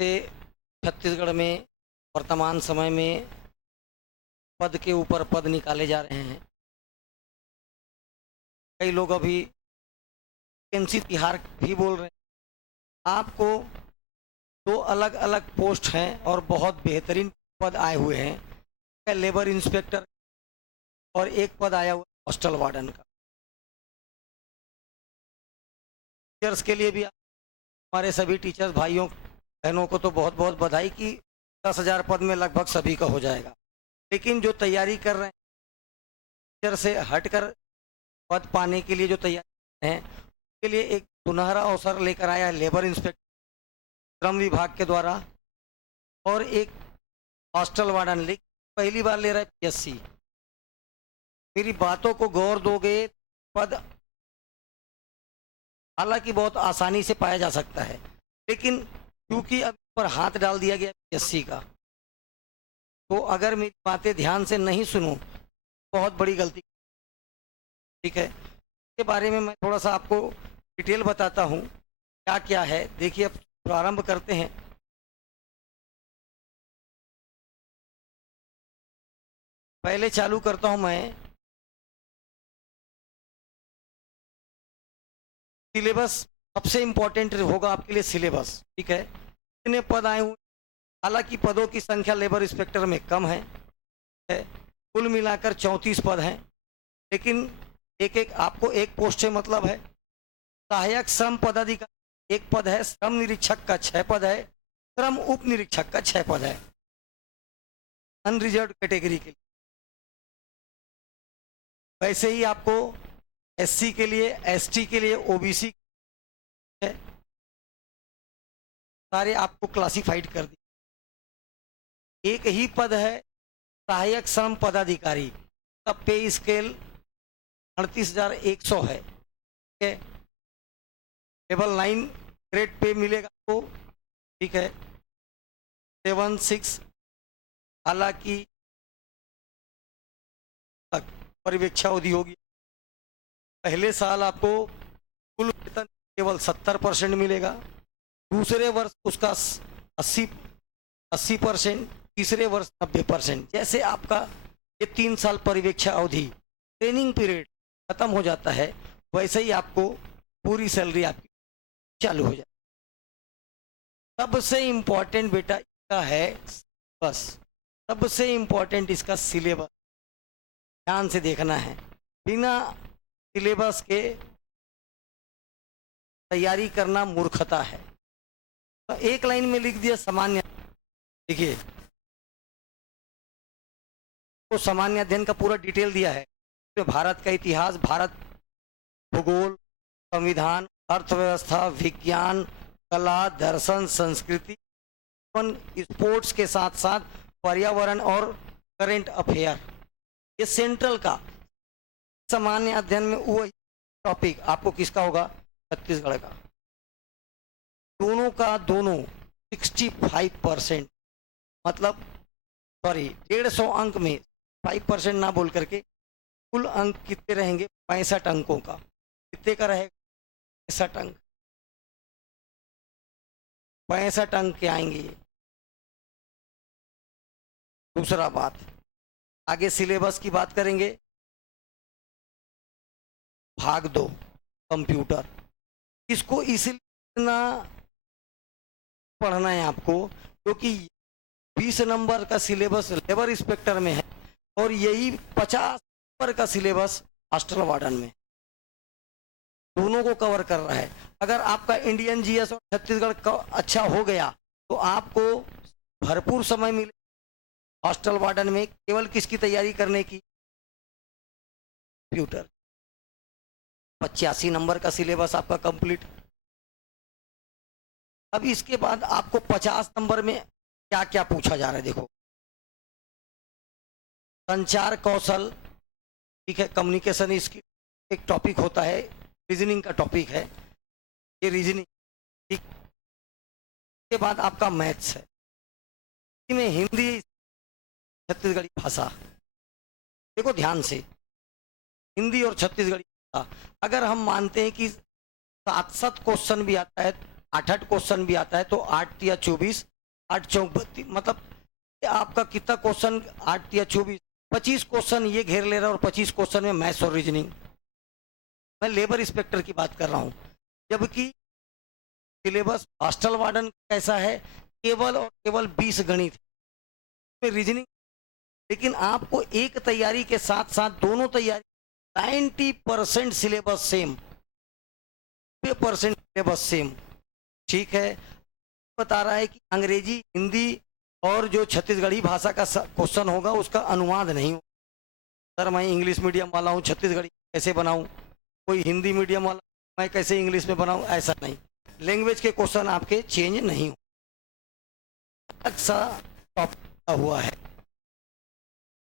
से छत्तीसगढ़ में वर्तमान समय में पद के ऊपर पद निकाले जा रहे हैं। कई लोग अभी वैकेंसी तिहार भी बोल रहे हैं। आपको दो अलग अलग पोस्ट हैं और बहुत बेहतरीन पद आए हुए हैं। लेबर इंस्पेक्टर और एक पद आया हुआ हॉस्टल वार्डन का। टीचर्स के लिए भी हमारे सभी टीचर्स भाइयों बहनों को तो बहुत बहुत बधाई कि 10,000 पद में लगभग सभी का हो जाएगा। लेकिन जो तैयारी कर रहे हैं टीचर से हटकर पद पाने के लिए जो तैयारी हैं उसके लिए एक सुनहरा अवसर लेकर आया है लेबर इंस्पेक्टर श्रम विभाग के द्वारा और एक हॉस्टल वार्डन लेकिन पहली बार ले रहा है पीएससी। मेरी बातों को गौर दोगे पद हालांकि बहुत आसानी से पाया जा सकता है लेकिन क्योंकि अब पर हाथ डाल दिया गया पीएससी का तो अगर मेरी बातें ध्यान से नहीं सुनो बहुत बड़ी गलती। ठीक है, इसके बारे में मैं थोड़ा सा आपको डिटेल बताता हूँ क्या क्या है। देखिए अब प्रारंभ करते हैं। पहले चालू करता हूँ मैं सिलेबस। सबसे इंपॉर्टेंट होगा आपके लिए सिलेबस। ठीक है, कितने पद आए हुए, हालांकि पदों की संख्या लेबर इंस्पेक्टर में कम है, कुल मिलाकर 34 पद हैं लेकिन एक एक आपको एक पोस्ट से मतलब है। सहायक श्रम पदाधिकारी एक पद है, श्रम निरीक्षक का 6 पद है, श्रम उप निरीक्षक का 6 पद है अनरिजर्व कैटेगरी के लिए। वैसे ही आपको एससी के लिए, एसटी के लिए, ओबीसी है, सारे आपको क्लासिफाइड कर दिए। एक ही पद है सहायक श्रम पदाधिकारी का पे स्केल 38,100 है। ठीक है, लेवल 9 ग्रेड पे मिलेगा आपको। ठीक है, 7-6 हालांकि परिवीक्षा अवधि होगी। पहले साल आपको कुल वेतन केवल 70% मिलेगा, दूसरे वर्ष उसका 80%, तीसरे वर्ष 90%। जैसे आपका ये 3 साल परिवीक्षा अवधि ट्रेनिंग पीरियड खत्म हो जाता है वैसे ही आपको पूरी सैलरी आपकी चालू हो जाए। सबसे इम्पोर्टेंट बेटा इसका है बस, सबसे इम्पोर्टेंट इसका सिलेबस ध्यान से देखना है। बिना सिलेबस के तैयारी करना मूर्खता है। तो एक लाइन में लिख दिया सामान्य। देखिए तो सामान्य अध्ययन का पूरा डिटेल दिया है, तो भारत का इतिहास, भारत भूगोल, संविधान, अर्थव्यवस्था, विज्ञान, कला, दर्शन, संस्कृति, स्पोर्ट्स के साथ साथ पर्यावरण और करेंट अफेयर। ये सेंट्रल का सामान्य अध्ययन में वही टॉपिक आपको किसका होगा, छत्तीसगढ़ का। दोनों का दोनों 65% मतलब सॉरी 150 अंक में 5% ना बोल करके कुल अंक कितने रहेंगे, 65 अंकों का। कितने का रहेगा, 65 अंक। 65 अंक के आएंगे। दूसरा बात, आगे सिलेबस की बात करेंगे। भाग 2 कंप्यूटर, इसको इसलिए इतना पढ़ना है आपको क्योंकि 20 नंबर का सिलेबस लेबर इंस्पेक्टर में है और यही 50 नंबर का सिलेबस हॉस्टल वार्डन में, दोनों को कवर कर रहा है। अगर आपका इंडियन जीएस और छत्तीसगढ़ का अच्छा हो गया तो आपको भरपूर समय मिले हॉस्टल वार्डन में केवल किसकी तैयारी करने की, कंप्यूटर। 85 नंबर का सिलेबस आपका कंप्लीट। अब इसके बाद आपको 50 नंबर में क्या क्या पूछा जा रहा है, देखो। संचार कौशल, ठीक है, कम्युनिकेशन इसकी एक टॉपिक होता है, रीजनिंग का टॉपिक है ये, रीजनिंग। ठीक, इसके बाद आपका मैथ्स है, इसमें हिंदी, छत्तीसगढ़ी भाषा। देखो ध्यान से, हिंदी और छत्तीसगढ़ी भाषा अगर हम मानते हैं कि 7 क्वेश्चन भी आता है आठ आठ क्वेश्चन भी आता है, तो 8 या 24, 8 चौक 32, मतलब आपका कितना क्वेश्चन, 8 या 24, 25 क्वेश्चन ये घेर ले रहा है और 25 क्वेश्चन में मैथ्स और रीजनिंग। मैं लेबर इंस्पेक्टर की बात कर रहा हूँ, जबकि सिलेबस हॉस्टल वार्डन कैसा है, केवल और केवल 20 गणित में रीजनिंग। लेकिन आपको एक तैयारी के साथ साथ दोनों तैयारी 90% सिलेबस सेम, 90% सिलेबस सेम। ठीक है, बता रहा है कि अंग्रेजी, हिंदी और जो छत्तीसगढ़ी भाषा का क्वेश्चन होगा उसका अनुवाद नहीं होगा। सर मैं इंग्लिश मीडियम वाला हूँ, छत्तीसगढ़ी कैसे बनाऊँ, कोई हिंदी मीडियम वाला मैं कैसे इंग्लिश में बनाऊँ, ऐसा नहीं। लैंग्वेज के क्वेश्चन आपके चेंज नहीं हो। अच्छा टॉपिक हुआ है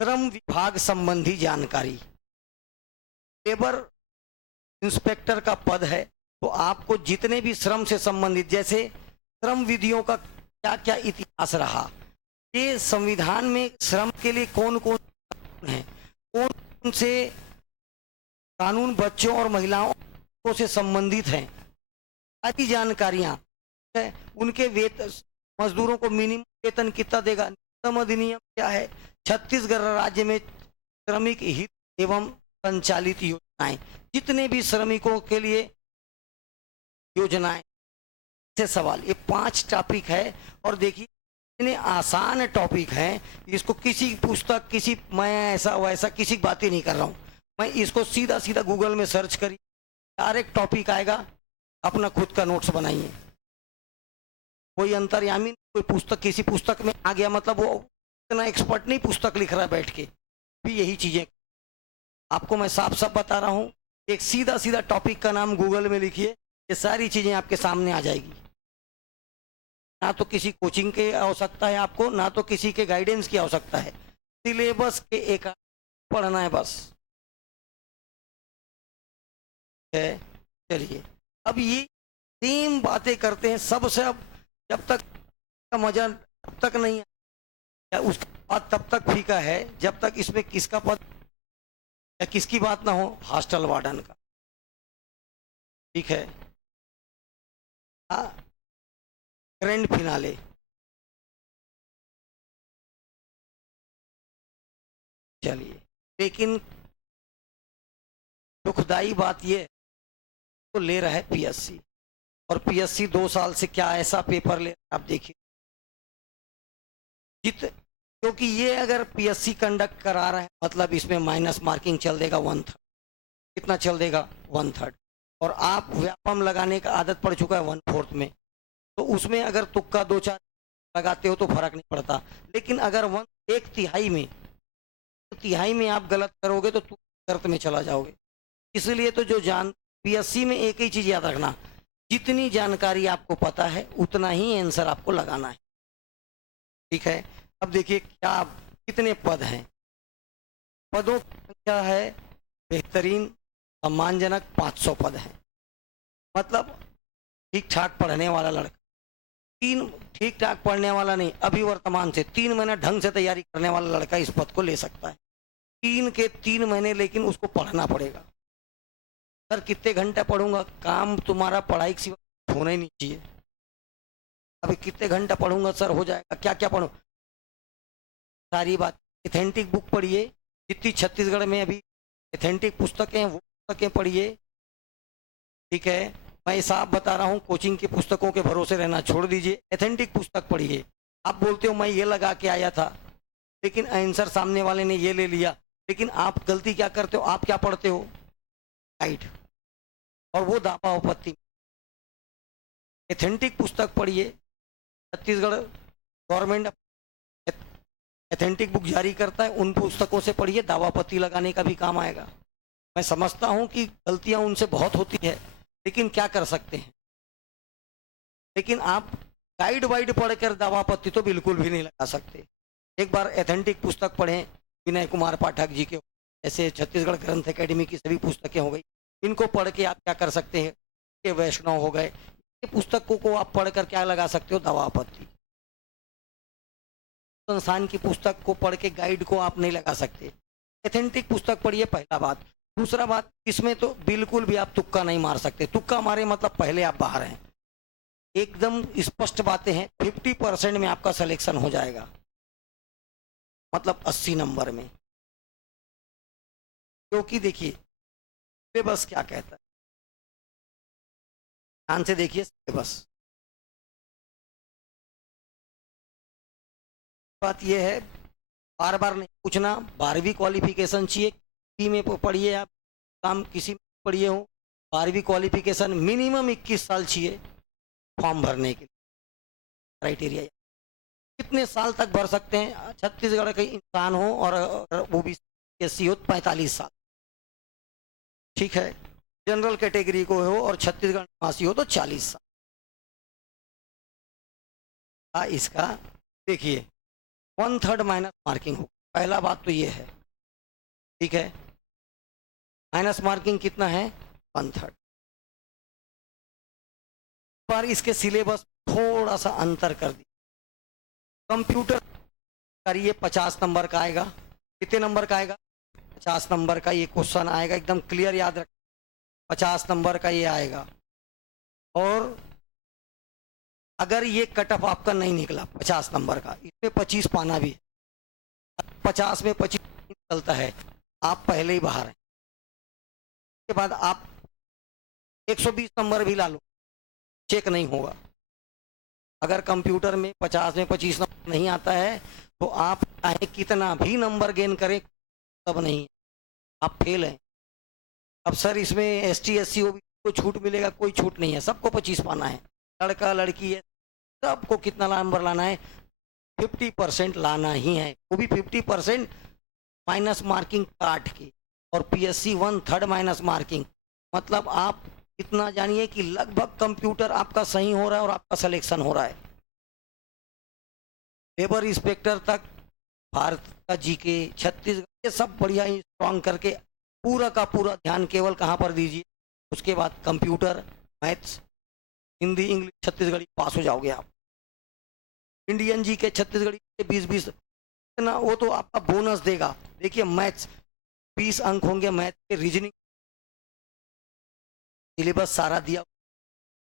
श्रम विभाग संबंधी जानकारी। लेबर इंस्पेक्टर का पद है, तो आपको जितने भी श्रम से संबंधित, जैसे श्रम विधियों का क्या क्या इतिहास रहा, ये संविधान में श्रम के लिए कौन कौन है, कौन कौन से कानून बच्चों और महिलाओं से संबंधित हैं, सारी जानकारियां है। उनके वेतन, मजदूरों को मिनिमम वेतन कितना देगा, न्यूनतम अधिनियम क्या है, छत्तीसगढ़ राज्य में श्रमिक हित एवं संचालित योजनाएं, जितने भी श्रमिकों के लिए योजनाएं से सवाल, ये 5 टॉपिक है। और देखिए इतने आसान टॉपिक हैं, इसको किसी पुस्तक, किसी मैं ऐसा वैसा किसी बात ही नहीं कर रहा हूँ, मैं इसको सीधा सीधा गूगल में सर्च करी, डायरेक्ट टॉपिक आएगा, अपना खुद का नोट्स बनाइए। कोई अंतर्यामी, कोई पुस्तक किसी पुस्तक में आ गया, मतलब वो इतना एक्सपर्ट नहीं पुस्तक लिख रहा है बैठ के, भी यही चीजें आपको मैं साफ साफ बता रहा हूँ। एक सीधा सीधा टॉपिक का नाम गूगल में लिखिए, ये सारी चीजें आपके सामने आ जाएगी। ना तो किसी कोचिंग की आवश्यकता है आपको, ना तो किसी के गाइडेंस की आवश्यकता है, सिलेबस के एक पढ़ना है बस। चलिए अब ये सेम बातें करते हैं सबसे। अब जब तक का मजा तब तक नहीं है, उसके बाद तब तक फीका है जब तक इसमें किसका पद या किसकी बात ना हो, हॉस्टल वार्डन का। ठीक है, ग्रैंड फिनाले। चलिए, लेकिन दुखदाई बात ये तो ले रहा है पीएससी, और पीएससी 2 साल से क्या ऐसा पेपर ले आप देखिए, क्योंकि ये अगर पीएससी कंडक्ट करा रहा है मतलब इसमें माइनस मार्किंग चल देगा 1/3। कितना चल देगा? 1/3। और आप व्यापम लगाने का आदत पड़ चुका है 1/4 में, तो उसमें अगर तुक्का 2-4 लगाते हो तो फर्क नहीं पड़ता। लेकिन अगर 1/तिहाई में आप गलत करोगे तो तुक्का में चला जाओगे। इसलिए तो पीएससी में एक ही चीज याद रखना, जितनी जानकारी आपको पता है उतना ही आंसर आपको लगाना है। ठीक है, अब देखिए क्या कितने पद हैं। पदों की संख्या है बेहतरीन सम्मानजनक 500 पद हैं। मतलब ठीक ठाक पढ़ने वाला लड़का, ठीक ठाक पढ़ने वाला नहीं, अभी वर्तमान से 3 महीना ढंग से तैयारी करने वाला लड़का इस पद को ले सकता है। 3 के 3 महीने, लेकिन उसको पढ़ना पड़ेगा। सर कितने घंटे पढ़ूंगा? काम तुम्हारा पढ़ाई के सिवा होना ही नहीं चाहिए। अभी कितने घंटे पढ़ूंगा सर, हो जाएगा, क्या क्या पढ़ूं? सारी बात एथेंटिक बुक पढ़िए, जितनी छत्तीसगढ़ में अभी एथेंटिक पुस्तकें हैं वो पुस्तकें पढ़िए। ठीक है, मैं साफ बता रहा हूँ, कोचिंग की पुस्तकों के भरोसे रहना छोड़ दीजिए, एथेंटिक पुस्तक पढ़िए। आप बोलते हो मैं ये लगा के आया था, लेकिन आंसर सामने वाले ने ये ले लिया, लेकिन आप गलती क्या करते हो? आप क्या पढ़ते हो? गाइड, और वो दावा आपत्ति। एथेंटिक पुस्तक पढ़िए, छत्तीसगढ़ गवर्नमेंट एथेंटिक बुक जारी करता है, उन पुस्तकों से पढ़िए, दावापत्ति लगाने का भी काम आएगा। मैं समझता हूं कि गलतियां उनसे बहुत होती है, लेकिन क्या कर सकते हैं। लेकिन आप गाइड वाइड पढ़कर दावापत्ति तो बिल्कुल भी नहीं लगा सकते। एक बार एथेंटिक पुस्तक पढ़ें, विनय कुमार पाठक जी के, ऐसे छत्तीसगढ़ ग्रंथ एकेडमी की सभी पुस्तकें हो गई, इनको पढ़ के आप क्या कर सकते हैं कि वैष्णव हो गए, ये पुस्तकों को आप पढ़कर क्या लगा सकते हो? दावापत्ति। संस्थान की पुस्तक को पढ़ के गाइड को आप नहीं लगा सकते। एथेंटिक पुस्तक पढ़िए, पहला बात। दूसरा बात, इसमें तो बिल्कुल भी आप तुक्का नहीं मार सकते। तुक्का मारे मतलब पहले आप बाहर हैं। एकदम स्पष्ट बातें हैं, 50% में आपका सिलेक्शन हो जाएगा, मतलब 80 नंबर में। क्योंकि देखिए सिलेबस क्या कहता है, ध्यान से देखिए सिलेबस। बात यह है, बार बार नहीं पूछना, 12वीं क्वालिफिकेशन चाहिए, किसी में पढ़िए आप, काम किसी में पढ़िए हो, 12वीं क्वालिफिकेशन मिनिमम 21 साल चाहिए फॉर्म भरने के लिए। क्राइटेरिया कितने साल तक भर सकते हैं, छत्तीसगढ़ के इंसान हो और वो भी एससी हो 45 साल, ठीक है। जनरल कैटेगरी को हो और छत्तीसगढ़ निवासी हो तो 40 साल। इसका देखिए 1/3 माइनस मार्किंग हो, पहला बात तो ये है, ठीक है। माइनस मार्किंग कितना है, 1/3। पर इसके सिलेबस थोड़ा सा अंतर कर दिया। कंप्यूटर करिए 50 नंबर का आएगा, कितने नंबर का आएगा, 50 नंबर का ये क्वेश्चन आएगा, एकदम क्लियर याद रख, 50 नंबर का ये आएगा। और अगर ये कट ऑफ आपका नहीं निकला 50 नंबर का, इसमें 25 पाना भी, 50 में 25 निकलता है, आप पहले ही बाहर हैं। उसके बाद आप 120 नंबर भी ला लो, चेक नहीं होगा। अगर कंप्यूटर में 50 में 25 नंबर नहीं आता है तो आप चाहे कितना भी नंबर गेन करें तब नहीं, आप फेल हैं। अब सर इसमें एसटी एससी ओबीसी को छूट मिलेगा, कोई छूट नहीं है, सबको 25 पाना है, लड़का लड़की है सबको कितना नंबर लाना है, 50% लाना ही है, वो भी 50% माइनस मार्किंग काट के। और पीएससी 1/3 माइनस मार्किंग, मतलब आप इतना जानिए कि लगभग कंप्यूटर आपका सही हो रहा है और आपका सिलेक्शन हो रहा है। लेबर इंस्पेक्टर तक, भारत का जीके, छत्तीसगढ़, ये सब बढ़िया स्ट्रॉन्ग करके पूरा का पूरा ध्यान केवल कहाँ पर दीजिए, उसके बाद computer, maths, Hindi, English, Chhattisgarhi, पास हो जाओगे आप। इंडियन जी के छत्तीसगढ़ी के 20-20 इतना, वो तो आपका बोनस देगा। देखिए मैथ्स 20 अंक होंगे, मैथ के, रीजनिंग, सिलेबस सारा दिया,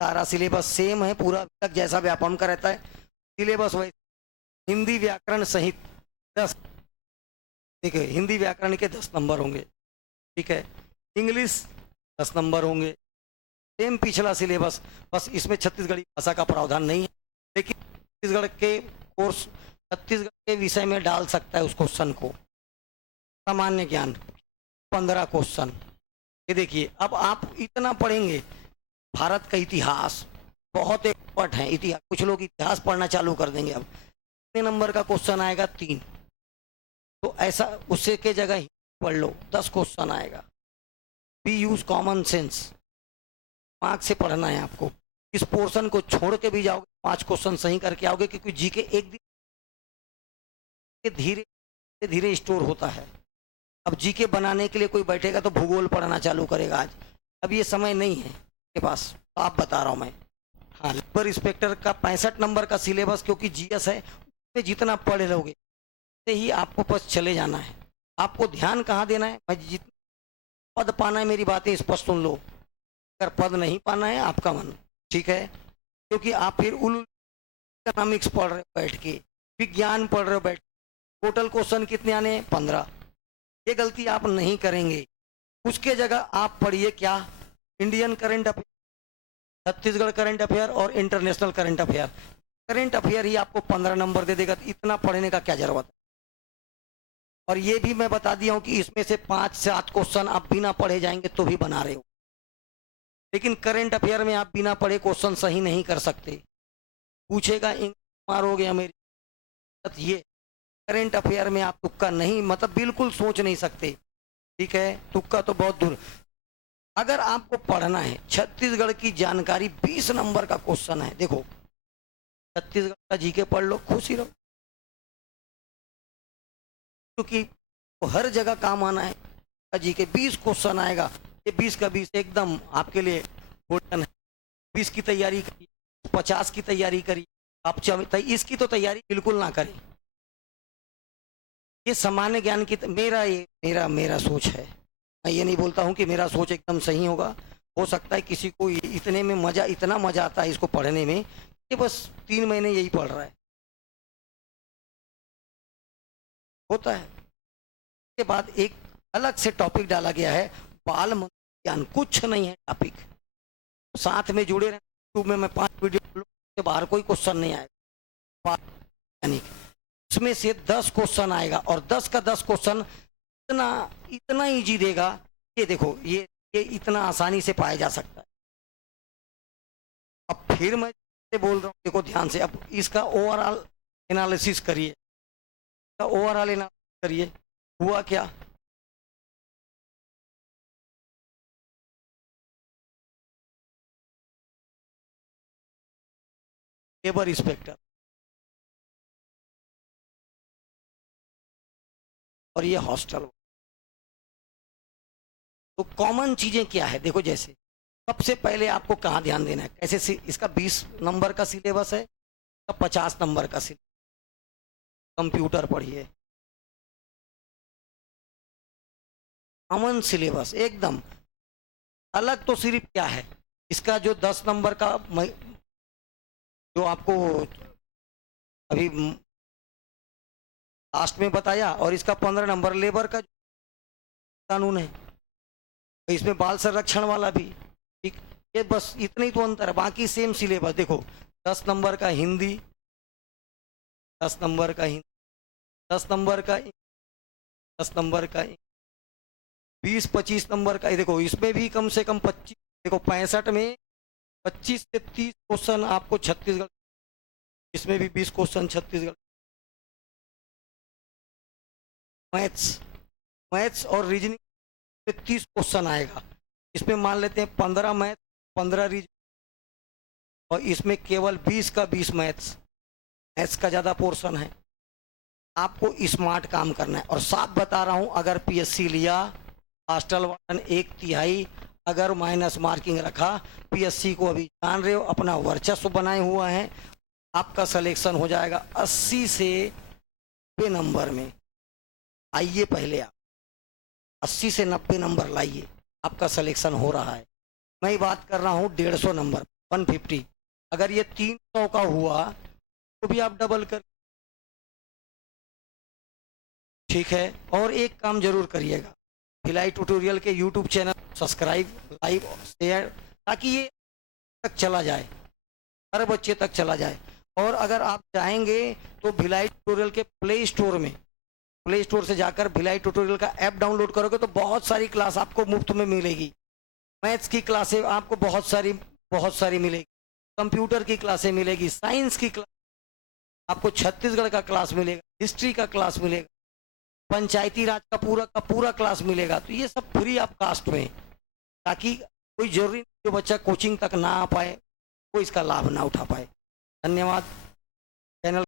सारा सिलेबस सेम है पूरा अभी तक जैसा व्यापम का रहता है सिलेबस वही। हिंदी व्याकरण सहित 10, ठीक है, हिंदी व्याकरण के 10 नंबर होंगे, ठीक है। इंग्लिश 10 नंबर होंगे, सेम पिछला सिलेबस, बस इसमें छत्तीसगढ़ी भाषा का प्रावधान नहीं है, लेकिन छत्तीसगढ़ के कोर्स छत्तीसगढ़ के विषय में डाल सकता है उस क्वेश्चन को। सामान्य ज्ञान 15 क्वेश्चन, ये देखिए। अब आप इतना पढ़ेंगे, भारत का इतिहास, बहुत एक्सपर्ट हैं इतिहास, कुछ लोग इतिहास पढ़ना चालू कर देंगे। अब कितने नंबर का क्वेश्चन आएगा, 3, तो ऐसा उससे के जगह ही पढ़ लो, 10 क्वेश्चन आएगा। बी यूज कॉमन सेंस, दिमाग से पढ़ना है आपको। इस पोर्शन को छोड़ के भी जाओगे 5 क्वेश्चन सही करके आओगे, क्योंकि जीके एक दिन धीरे धीरे स्टोर होता है। अब जीके बनाने के लिए कोई बैठेगा तो भूगोल पढ़ना चालू करेगा आज, अब ये समय नहीं है के पास, तो आप बता रहा हूँ मैं। हाँ, लेबर इंस्पेक्टर का 65 नंबर का सिलेबस, क्योंकि जीएस है, उसमें जितना पढ़ लोगे उतने ही आपको बस चले जाना है। आपको ध्यान कहाँ देना है, मैं जितना पद पाना है, मेरी बातें स्पष्ट सुन लो। अगर पद नहीं पाना है आपका मन, ठीक है, क्योंकि आप फिर इकोनॉमिक्स पढ़ रहे हो बैठ के, विज्ञान पढ़ रहे हो बैठ, टोटल क्वेश्चन कितने आने, 15। ये गलती आप नहीं करेंगे। उसके जगह आप पढ़िए क्या, Indian current affair, Chhattisgarh current affair और international current affair. Current affair ही आपको 15 नंबर दे देगा, इतना पढ़ने का क्या जरूरत है। और ये भी मैं बता दिया हूँ कि इसमें से 5-7 क्वेश्चन आप बिना पढ़े जाएंगे तो भी बना रहे हो, लेकिन करंट अफेयर में आप बिना पढ़े क्वेश्चन सही नहीं कर सकते। पूछेगा इंग्लिश मारोगे अमेरिका, ये करंट अफेयर में आप तुक्का नहीं, मतलब बिल्कुल सोच नहीं सकते, ठीक है, तुक्का तो बहुत दूर। अगर आपको पढ़ना है, छत्तीसगढ़ की जानकारी 20 नंबर का क्वेश्चन है, देखो छत्तीसगढ़ का जीके पढ़ लो, खुश ही रहो, क्योंकि तो हर जगह काम आना है। जीके 20 क्वेश्चन आएगा, ये 20 का 20 एकदम आपके लिए गोल्डन है। 20 की तैयारी करिए, 50 की तैयारी करिए, आप इसकी तो तैयारी बिल्कुल ना करें। ये सामान्य ज्ञान की मेरा सोच है, मैं ये नहीं बोलता हूँ कि मेरा सोच एकदम सही होगा, हो सकता है किसी को इतने में मजा, इतना मजा आता है इसको पढ़ने में कि बस 3 महीने यही पढ़ रहा है, होता है। के बाद एक अलग से टॉपिक डाला गया है बाल मनोविज्ञान, कुछ नहीं है टॉपिक, साथ में जुड़े रहे। यूट्यूब में मैं 5 वीडियो के बाहर कोई क्वेश्चन नहीं आएगा, यानी उसमें से 10 क्वेश्चन आएगा और 10 का 10 क्वेश्चन इतना इतना इजी देगा। ये देखो, ये इतना आसानी से पाया जा सकता है। अब फिर मैं बोल रहा हूँ, देखो ध्यान से, अब इसका ओवरऑल एनालिसिस करिए, ओवरऑल एनालिसिस करिए, हुआ क्या। लेबर इंस्पेक्टर और ये हॉस्टल। तो कॉमन चीजें क्या है, देखो जैसे सबसे पहले आपको कहाँ ध्यान देना है, कैसे इसका 20 नंबर का सिलेबस है, 50 नंबर का सिलेबस। कंप्यूटर पढ़िए, कॉमन सिलेबस एकदम अलग। तो सिर्फ क्या है, इसका जो 10 नंबर का जो आपको अभी लास्ट में बताया, और इसका 15 नंबर लेबर का कानून है, तो इसमें बाल संरक्षण वाला भी, ठीक। ये बस इतना ही तो अंतर है, बाकी सेम सिलेबस। देखो 10 नंबर का हिंदी, 10 नंबर का हिंदी, 10 नंबर का 10 नंबर का 20-25 नंबर का। देखो इसमें भी कम से कम 25, देखो 65 में 25 से 30 क्वेश्चन आपको छत्तीसगढ़, इसमें भी 20 क्वेश्चन छत्तीसगढ़। मैथ्स और रीजनिंग में 30 क्वेश्चन आएगा, इसमें मान लेते हैं 15 मैथ, 15 रीजनिंग, और इसमें केवल 20 का 20 मैथ्स का ज़्यादा पोर्शन है। आपको स्मार्ट काम करना है, और साफ बता रहा हूं, अगर पीएससी लिया, हॉस्टल वार्डन 1/3 अगर माइनस मार्किंग रखा, पीएससी को अभी जान रहे हो, अपना वर्चस्व बनाए हुआ है, आपका सिलेक्शन हो जाएगा 80 से 90 नंबर में। आइए पहले आप 80 से 90 नंबर लाइए, आपका सिलेक्शन हो रहा है। मैं बात कर रहा हूँ 150 नंबर, 150। अगर ये 300 का हुआ तो भी आप डबल कर, ठीक है। और एक काम जरूर करिएगा, भिलाई ट्यूटोरियल के YouTube channel subscribe, like, share, ताकि ये तक चला जाए, हर बच्चे तक चला जाए। और अगर आप चाहेंगे तो भिलाई ट्यूटोरियल के प्ले स्टोर से जाकर भिलाई ट्यूटोरियल का ऐप डाउनलोड करोगे तो बहुत सारी क्लास आपको मुफ्त में मिलेगी। मैथ्स की क्लासें आपको बहुत सारी मिलेगी, कंप्यूटर की क्लासें मिलेगी, साइंस की क्लास आपको, छत्तीसगढ़ का क्लास मिलेगा, हिस्ट्री का क्लास मिलेगा, पंचायती राज का पूरा क्लास मिलेगा। तो ये सब फ्री ऑफ कास्ट में, ताकि कोई जरूरी जो बच्चा कोचिंग तक ना आ पाए वो इसका लाभ ना उठा पाए। धन्यवाद। चैनल